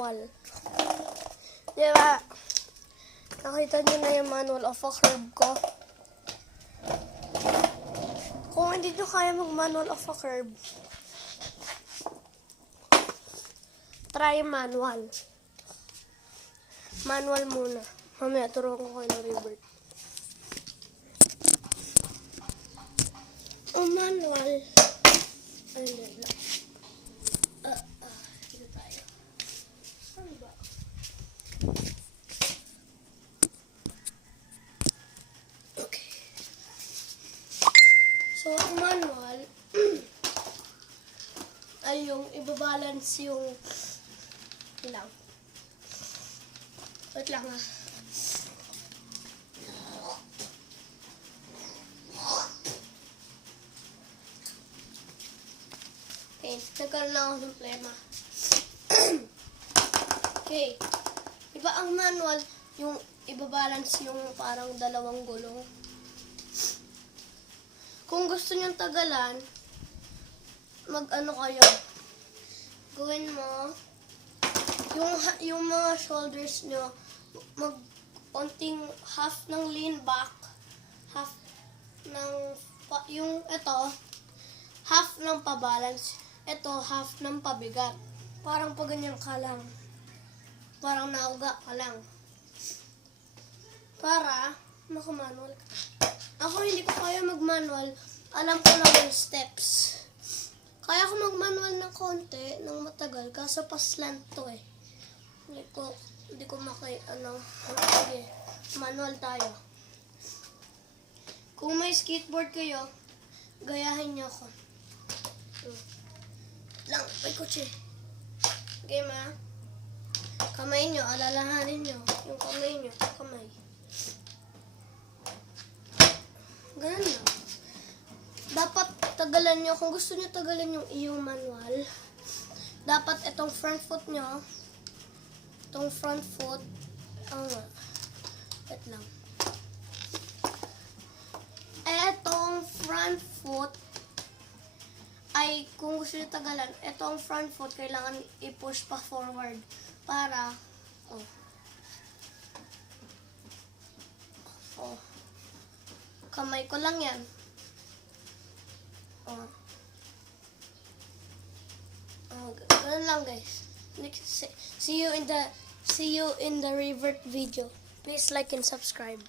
manual. Diba? Nakita nyo na yung manual of a curve ko. Kung hindi nyo kaya mag-manual of a curve, try manual. Manual muna. Mamaya, turuan ko kayo ng revert. Manual. Ayun na. Dito tayo. Saan ba? Okay. So, ang manual ay yung ibabalance yung lang. Wait lang ha. Okay, nagkaroon lang ako ng problema. Okay. Diba ang manual, yung ibabalance yung parang dalawang gulong. Kung gusto nyong tagalan, mag-ano kayo, gawin mo, yung mga shoulders nyo, mag-onting half ng lean back, half ng, yung ito, half ng pabalance, ito half ng pabigat. Parang pa ganyan ka lang. Parang nauga ka lang. Para maka-manual ka. Ako hindi ko kaya mag-manual. Alam ko lang yung steps. Kaya ko mag-manual ng konti, ng matagal, kaso paslant to eh. Hindi ko sige, manual tayo. Kung may skateboard kayo, gayahin niyo ako. Lang, may kutsi. Okay, ma? Kamay nyo, alalahanin nyo. Yung kamay nyo, kamay. Ganun lang. Dapat tagalan nyo, kung gusto nyo tagalan yung iyong manual, dapat itong front foot nyo, itong front foot, wait lang. Itong front foot, ay kung gusto nyo tagalan, itong front foot, kailangan i-push pa forward para, kamay ko lang yan. Ganun lang guys. See you in the revert video. Please like and subscribe.